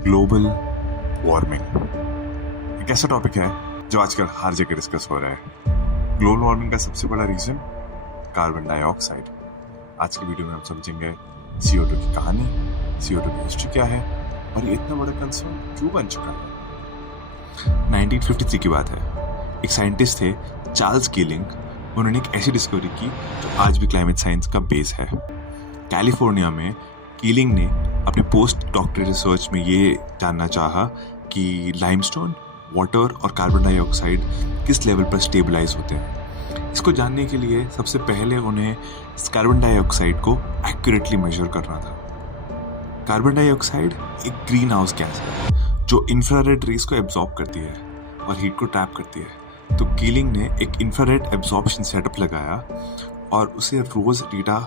Global warming एक ऐसा topic है जो आजकल हर जगह डिस्कस हो रहा है। ग्लोबल वार्मिंग का सबसे बड़ा रीजन कार्बन डाइऑक्साइड। आज की वीडियो में हम समझेंगे CO2 की कहानी, CO2 की हिस्ट्री क्या है और ये इतना बड़ा कंसर्न क्यों बन चुका है। 1953 की बात है। एक साइंटिस्ट थे चार्ल्स कीलिंग। उन्होंने एक ऐसी डिस्कवरी की जो आज भी क्लाइमेट साइंस का बेस है। कैलिफोर्निया में कीलिंग ने अपने पोस्ट डॉक्टरेट रिसर्च में ये जानना चाहा कि लाइमस्टोन, वाटर और कार्बन डाइऑक्साइड किस लेवल पर स्टेबलाइज होते हैं। इसको जानने के लिए सबसे पहले उन्हें कार्बन डाइऑक्साइड को एक्यूरेटली मेजर करना था। कार्बन डाइऑक्साइड एक ग्रीन हाउस गैस है जो इंफ्रारेड रेज को एब्जॉर्ब करती है और हीट को ट्रैप करती है। तो कीलिंग ने एक इंफ्रारेड एब्जॉर्प्शन सेटअप लगाया और उसे रोज डेटा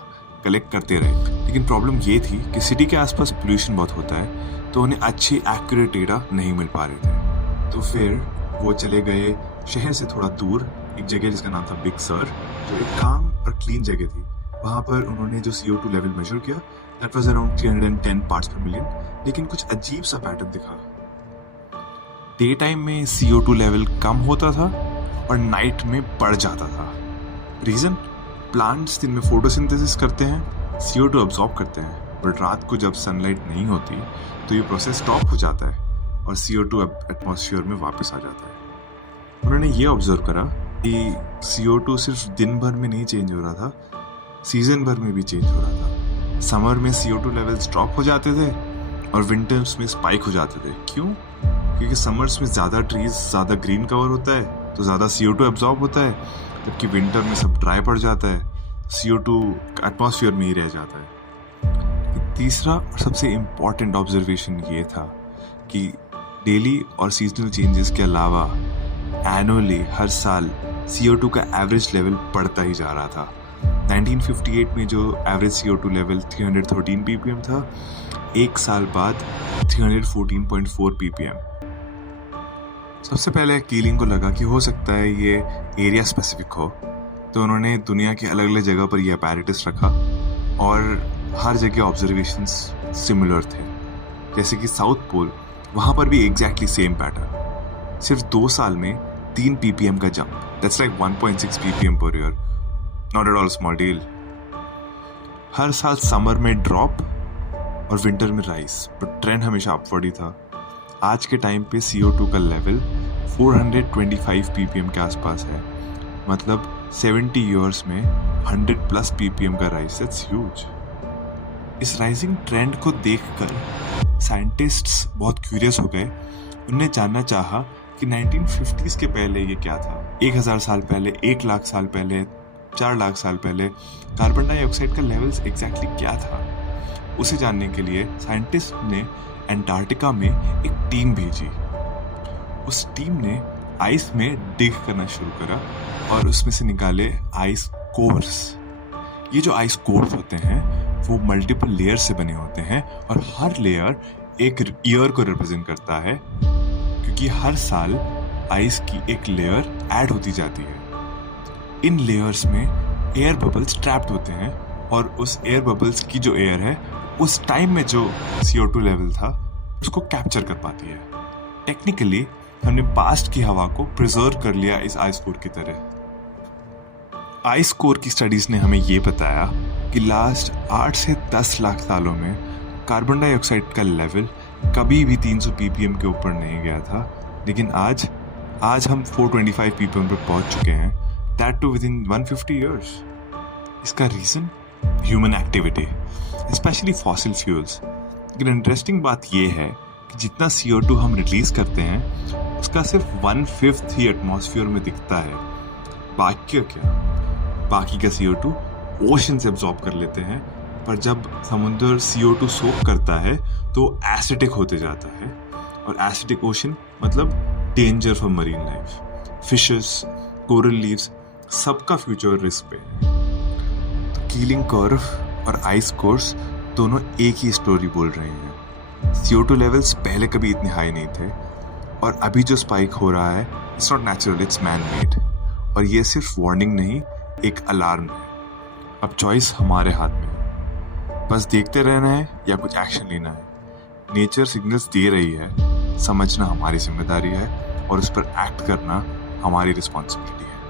कलेक्ट करते रहे। लेकिन प्रॉब्लम ये थी कि सिटी के आसपास पोल्यूशन बहुत होता है, तो उन्हें अच्छी एक्यूरेट डेटा नहीं मिल पा रहे थे। तो फिर वो चले गए शहर से थोड़ा दूर एक जगह जिसका नाम था बिग सर, जो एक काम और क्लीन जगह थी। वहाँ पर उन्होंने जो CO2 लेवल मेजर किया, दैट वाज अराउंड 310 पार्ट्स पर मिलियन। लेकिन कुछ अजीब सा पैटर्न दिखा। डे टाइम में CO2 लेवल कम होता था और नाइट में बढ़ जाता था। रीजन? प्लांट्स दिन में फोटोसिंथेसिस करते हैं, CO2 अब्सॉर्ब करते हैं, बट रात को जब सनलाइट नहीं होती तो ये प्रोसेस स्टॉप हो जाता है और CO2 एटमॉस्फेयर में वापस आ जाता है। उन्होंने ये ऑब्जर्व करा कि CO2 सिर्फ दिन भर में नहीं चेंज हो रहा था, सीजन भर में भी चेंज हो रहा था। समर में CO2 लेवल्स ड्रॉप हो जाते थे और विंटर्स में स्पाइक हो जाते थे। क्यों? क्योंकि समर्स में ज़्यादा ट्रीज, ज़्यादा ग्रीन कवर होता है तो ज़्यादा CO2 एब्जॉर्ब होता है, जबकि विंटर में सब ड्राई पड़ जाता है, CO2 एटमॉस्फेयर में ही रह जाता है। तीसरा और सबसे इम्पॉर्टेंट ऑब्जर्वेशन ये था कि डेली और सीजनल चेंजेस के अलावा एनुअली हर साल CO2 का एवरेज लेवल बढ़ता ही जा रहा था। 1958 में जो एवरेज CO2 लेवल 313 ppm था, एक साल बाद 314.4 ppm। सबसे पहले कीलिंग को लगा कि हो सकता है ये एरिया स्पेसिफिक हो, तो उन्होंने दुनिया के अलग अलग जगह पर ये अपैरेटस रखा और हर जगह ऑब्जर्वेशंस सिमिलर थे। जैसे कि साउथ पोल, वहाँ पर भी एग्जैक्टली सेम पैटर्न। सिर्फ 2 साल में 3 ppm का जंप, दैट्स लाइक 1.6 ppm पर year, not at all small deal. हर साल समर में ड्रॉप और विंटर में राइज, बट ट्रेंड हमेशा अपवर्ड ही था। आज के टाइम पे CO2 का लेवल 425 ppm के आसपास है, मतलब 70 ईयर्स में 100+ ppm का राइज, दैट्स ह्यूज। इस राइजिंग ट्रेंड को देखकर साइंटिस्ट्स बहुत क्यूरियस हो गए। उन्हें जानना चाहा कि 1950s के पहले ये क्या था। 1000 साल पहले, 1 लाख साल पहले, 4 लाख साल पहले कार्बन डाइऑक्साइड का लेवल्स एग्जैक्टली क्या था। उसे जानने के लिए साइंटिस्ट ने अंटार्कटिका में एक टीम भेजी। उस टीम ने आइस में डिग करना शुरू करा और उसमें से निकाले आइस कोर्स। ये जो आइस कोर्स होते हैं वो मल्टीपल लेयर से बने होते हैं और हर लेयर एक ईयर को रिप्रेजेंट करता है, क्योंकि हर साल आइस की एक लेयर ऐड होती जाती है। इन लेयर्स में एयर बबल्स ट्रैप्ड होते हैं और उस एयर बबल्स की जो एयर है उस टाइम में जो CO2 लेवल था उसको कैप्चर कर पाती है। टेक्निकली हमने पास्ट की हवा को प्रिजर्व कर लिया इस आइस कोर की तरह। आइस कोर की स्टडीज ने हमें ये बताया कि लास्ट 8 से 10 लाख सालों में कार्बन डाइऑक्साइड का लेवल कभी भी 300 ppm के ऊपर नहीं गया था, लेकिन आज हम 425 ppm पर पहुंच चुके हैं, that too within 150 years. इसका reason human activity, specially fossil fuels. लेकिन इंटरेस्टिंग बात यह है कि जितना CO2 हम रिलीज करते हैं उसका सिर्फ 1/5 ही एटमॉस्फेयर में दिखता है। बाकी का CO2 ओशन से एब्जॉर्ब कर लेते हैं, पर जब समुद्र CO2 सोक करता है तो एसिडिक होते जाता है, और एसिडिक ओशन मतलब danger for marine life, fishes, coral leaves, सबका फ्यूचर रिस्क पे है। तो कीलिंग कर्व और आइस कोर्स दोनों एक ही स्टोरी बोल रहे हैं। CO2 लेवल्स पहले कभी इतने हाई नहीं थे और अभी जो स्पाइक हो रहा है it's not natural, it's man made. और ये सिर्फ वार्निंग नहीं, एक अलार्म है। अब चॉइस हमारे हाथ में है, बस देखते रहना है या कुछ एक्शन लेना है। नेचर सिग्नल्स दे रही है, समझना हमारी जिम्मेदारी है और उस पर एक्ट करना हमारी रिस्पॉन्सिबिलिटी है।